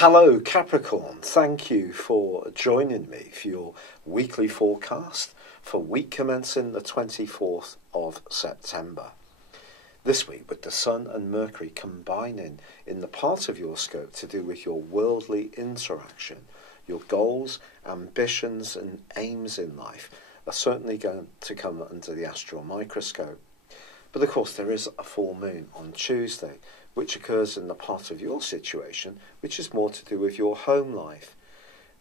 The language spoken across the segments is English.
Hello Capricorn, thank you for joining me for your weekly forecast for week commencing the 24th of September. This week, with the Sun and Mercury combining in the part of your scope to do with your worldly interaction, your goals, ambitions and aims in life are certainly going to come under the astral microscope. But of course there is a full moon on Tuesday, which occurs in the part of your situation which is more to do with your home life.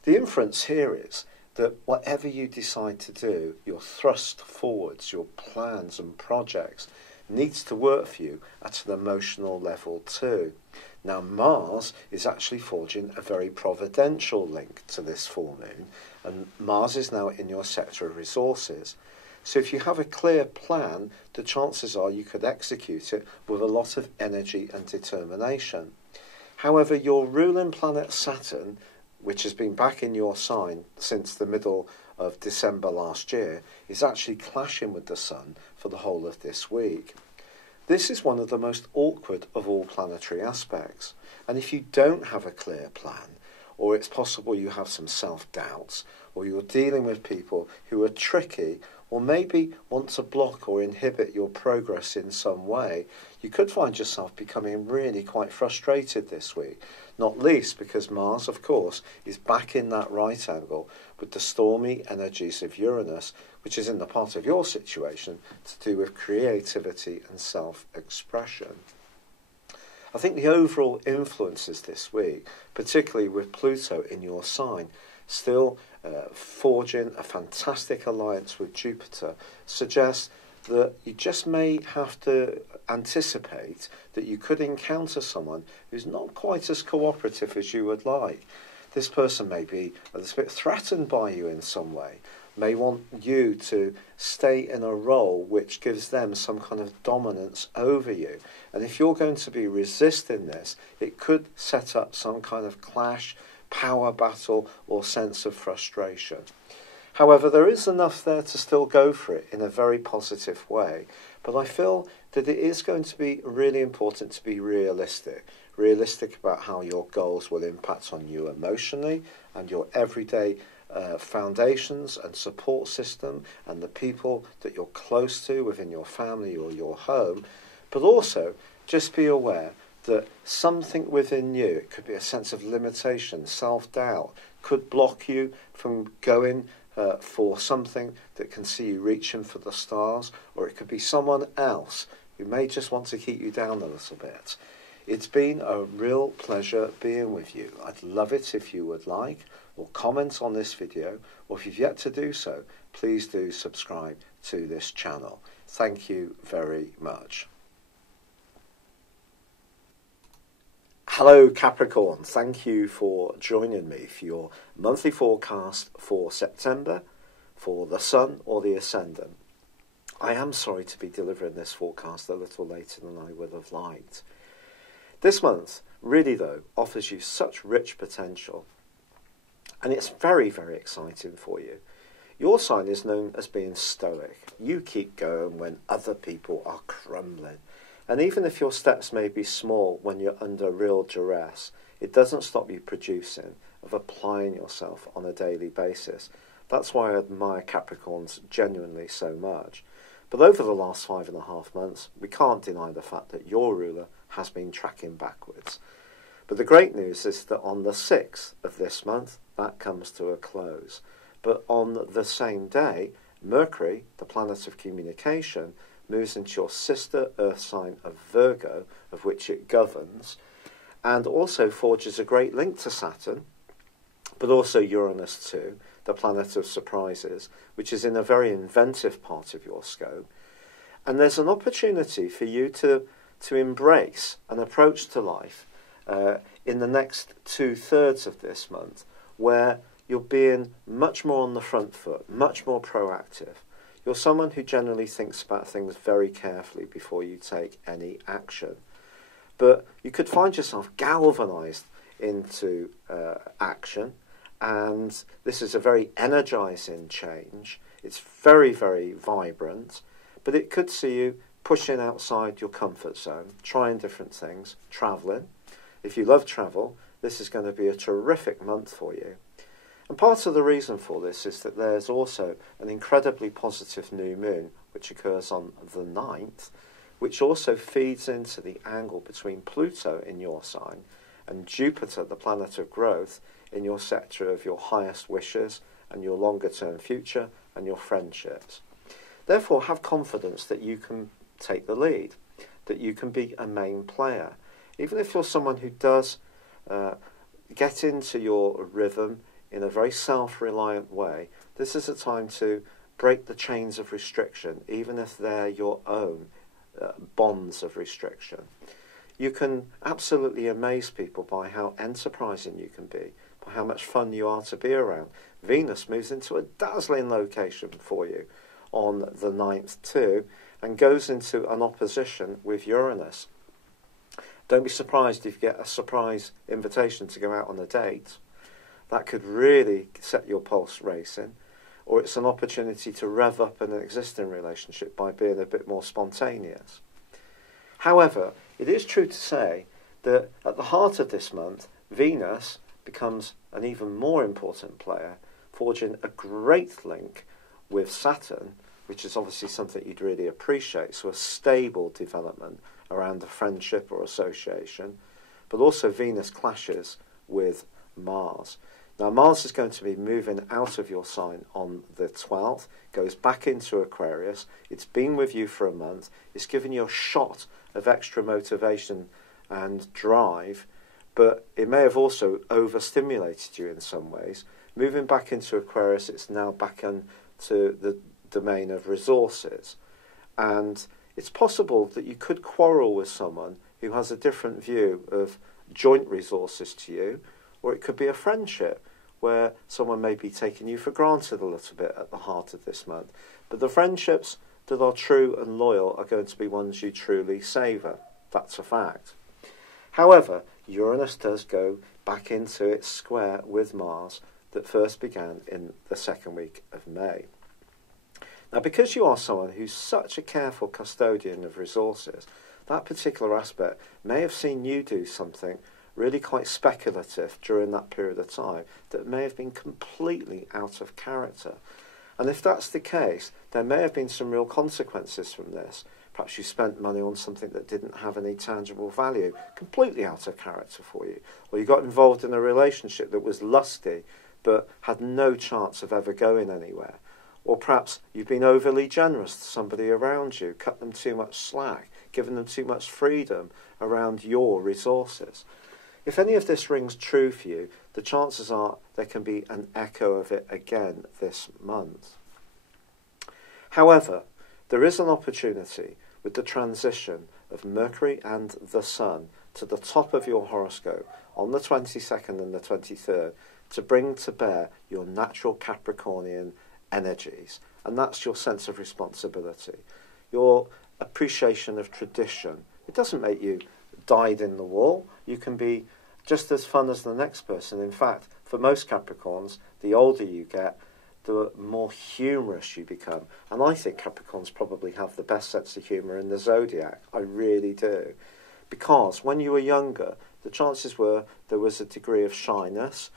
The inference here is that whatever you decide to do, your thrust forwards, your plans and projects needs to work for you at an emotional level too. Now Mars is actually forging a very providential link to this full moon, and Mars is now in your sector of resources. So if you have a clear plan, the chances are you could execute it with a lot of energy and determination. However, your ruling planet Saturn, which has been back in your sign since the middle of December last year, is actually clashing with the Sun for the whole of this week. This is one of the most awkward of all planetary aspects, and if you don't have a clear plan, or it's possible you have some self-doubts, or you're dealing with people who are tricky, or maybe want to block or inhibit your progress in some way, you could find yourself becoming really quite frustrated this week, not least because Mars, of course, is back in that right angle with the stormy energies of Uranus, which is in the part of your situation to do with creativity and self-expression. I think the overall influences this week, particularly with Pluto in your sign, still forging a fantastic alliance with Jupiter, suggests that you just may have to anticipate that you could encounter someone who's not quite as cooperative as you would like. This person may be a little bit threatened by you in some way, may want you to stay in a role which gives them some kind of dominance over you. And if you're going to be resisting this, it could set up some kind of clash, power battle or sense of frustration. However, there is enough there to still go for it in a very positive way, but I feel that it is going to be really important to be realistic about how your goals will impact on you emotionally and your everyday foundations and support system and the people that you're close to within your family or your home, but also just be aware that something within you, it could be a sense of limitation, self-doubt, could block you from going for something that can see you reaching for the stars, or it could be someone else who may just want to keep you down a little bit. It's been a real pleasure being with you. I'd love it if you would like or comment on this video, or if you've yet to do so, please do subscribe to this channel. Thank you very much. Hello Capricorn, thank you for joining me for your monthly forecast for September for the Sun or the Ascendant. I am sorry to be delivering this forecast a little later than I would have liked. This month, really though, offers you such rich potential, and it's very, very exciting for you. Your sign is known as being stoic. You keep going when other people are crumbling. And even if your steps may be small when you're under real duress, it doesn't stop you producing, of applying yourself on a daily basis. That's why I admire Capricorns genuinely so much. But over the last 5.5 months, we can't deny the fact that your ruler has been tracking backwards. But the great news is that on the 6th of this month, that comes to a close. But on the same day, Mercury, the planet of communication, moves into your sister Earth sign of Virgo, of which it governs, and also forges a great link to Saturn, but also Uranus too, the planet of surprises, which is in a very inventive part of your scope. And there's an opportunity for you to embrace an approach to life in the next 2/3 of this month, where you're being much more on the front foot, much more proactive. You're someone who generally thinks about things very carefully before you take any action. But you could find yourself galvanized into action, and this is a very energizing change. It's very, very vibrant, but it could see you pushing outside your comfort zone, trying different things, traveling. If you love travel, this is going to be a terrific month for you. And part of the reason for this is that there's also an incredibly positive new moon, which occurs on the 9th, which also feeds into the angle between Pluto in your sign and Jupiter, the planet of growth, in your sector of your highest wishes and your longer-term future and your friendships. Therefore, have confidence that you can take the lead, that you can be a main player. Even if you're someone who does get into your rhythm in a very self-reliant way, this is a time to break the chains of restriction, even if they're your own bonds of restriction. You can absolutely amaze people by how enterprising you can be, by how much fun you are to be around. Venus moves into a dazzling location for you on the 9th too, and goes into an opposition with Uranus. Don't be surprised if you get a surprise invitation to go out on a date. That could really set your pulse racing. Or it's an opportunity to rev up an existing relationship by being a bit more spontaneous. However, it is true to say that at the heart of this month, Venus becomes an even more important player, forging a great link with Saturn, which is obviously something you'd really appreciate, so a stable development around a friendship or association, but also Venus clashes with Mars. Now, Mars is going to be moving out of your sign on the 12th, goes back into Aquarius. It's been with you for a month. It's given you a shot of extra motivation and drive, but it may have also overstimulated you in some ways. Moving back into Aquarius, it's now back into the domain of resources. And it's possible that you could quarrel with someone who has a different view of joint resources to you, or it could be a friendship where someone may be taking you for granted a little bit at the heart of this month. But the friendships that are true and loyal are going to be ones you truly savour. That's a fact. However, Uranus does go back into its square with Mars that first began in the second week of May. Now, because you are someone who's such a careful custodian of resources, that particular aspect may have seen you do something really quite speculative during that period of time that may have been completely out of character. And if that's the case, there may have been some real consequences from this. Perhaps you spent money on something that didn't have any tangible value, completely out of character for you. Or you got involved in a relationship that was lusty but had no chance of ever going anywhere. Or perhaps you've been overly generous to somebody around you, cut them too much slack, given them too much freedom around your resources. If any of this rings true for you, the chances are there can be an echo of it again this month. However, there is an opportunity with the transition of Mercury and the Sun to the top of your horoscope on the 22nd and the 23rd to bring to bear your natural Capricornian energies, and that's your sense of responsibility, your appreciation of tradition. It doesn't make you dyed in the wool. You can be just as fun as the next person. In fact, for most Capricorns, the older you get, the more humorous you become. And I think Capricorns probably have the best sense of humour in the Zodiac. I really do. Because when you were younger, the chances were there was a degree of shyness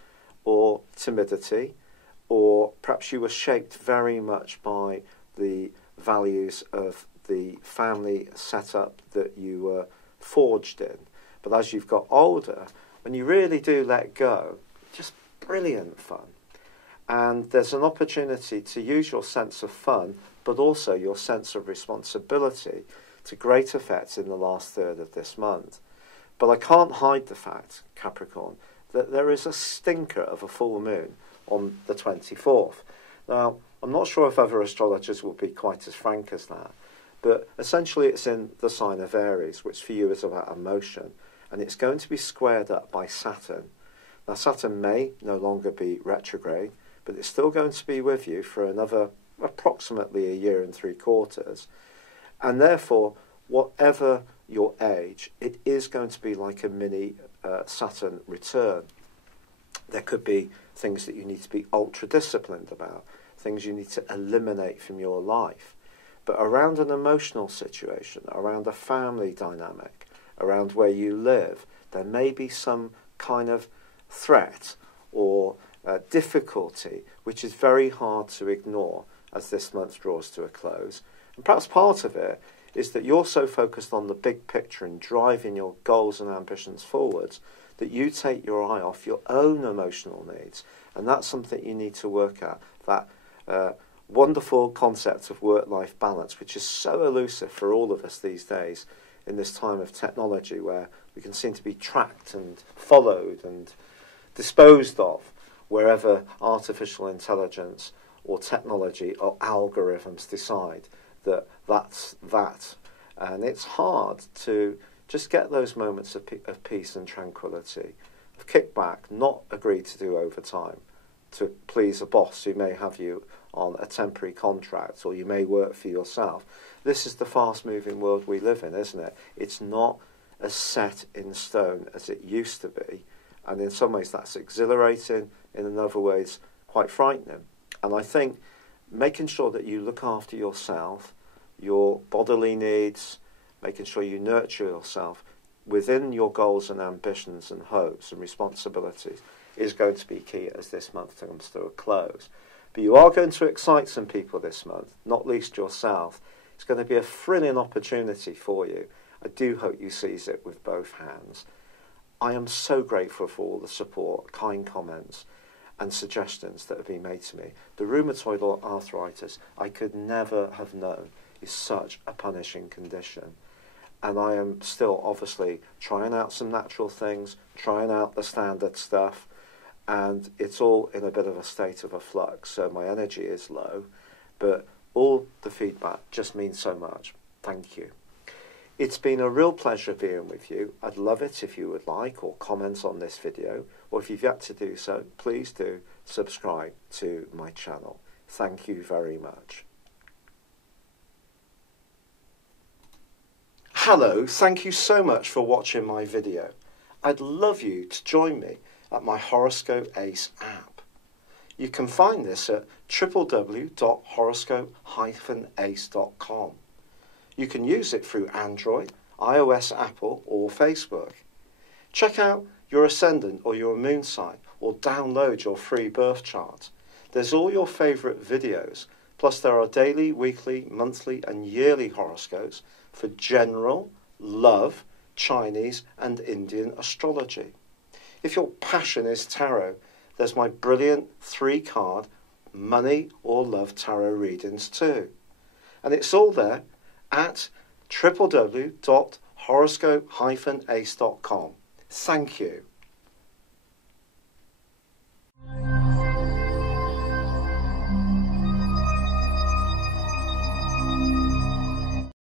or timidity, or perhaps you were shaped very much by the values of the family setup that you were forged in. But as you've got older, when you really do let go, just brilliant fun. And there's an opportunity to use your sense of fun, but also your sense of responsibility to great effect in the last third of this month. But I can't hide the fact, Capricorn, that there is a stinker of a full moon on the 24th. Now, I'm not sure if other astrologers will be quite as frank as that, but essentially it's in the sign of Aries, which for you is about emotion, and it's going to be squared up by Saturn. Now, Saturn may no longer be retrograde, but it's still going to be with you for another approximately a year and 3/4, and therefore, whatever your age, it is going to be like a mini Saturn return. There could be things that you need to be ultra-disciplined about, things you need to eliminate from your life. But around an emotional situation, around a family dynamic, around where you live, there may be some kind of threat or difficulty, which is very hard to ignore as this month draws to a close. And perhaps part of it is that you're so focused on the big picture and driving your goals and ambitions forwards that you take your eye off your own emotional needs. And that's something you need to work at, that wonderful concept of work-life balance, which is so elusive for all of us these days in this time of technology where we can seem to be tracked and followed and disposed of wherever artificial intelligence or technology or algorithms decide that that's that. And it's hard to just get those moments of peace and tranquility, of kick back, not agree to do overtime to please a boss who may have you on a temporary contract, or you may work for yourself. This is the fast-moving world we live in, isn't it? It's not as set in stone as it used to be, and in some ways that's exhilarating, in other ways quite frightening. And I think making sure that you look after yourself, your bodily needs, making sure you nurture yourself within your goals and ambitions and hopes and responsibilities is going to be key as this month comes to a close. But you are going to excite some people this month, not least yourself. It's going to be a thrilling opportunity for you. I do hope you seize it with both hands. I am so grateful for all the support, kind comments and suggestions that have been made to me. The rheumatoid arthritis I could never have known is such a punishing condition. And I am still obviously trying out some natural things, trying out the standard stuff, and it's all in a bit of a state of a flux, so my energy is low, but all the feedback just means so much. Thank you. It's been a real pleasure being with you. I'd love it if you would like or comment on this video, or if you've yet to do so, please do subscribe to my channel. Thank you very much. Hello, thank you so much for watching my video. I'd love you to join me at my Horoscope Ace app. You can find this at www.horoscope-ace.com. You can use it through Android, iOS, Apple or Facebook. Check out your ascendant or your moon sign or download your free birth chart. There's all your favourite videos, plus there are daily, weekly, monthly and yearly horoscopes for general, love, Chinese and Indian astrology. If your passion is tarot, there's my brilliant 3-card money or love tarot readings too. And it's all there at www.horoscope-ace.com. Thank you.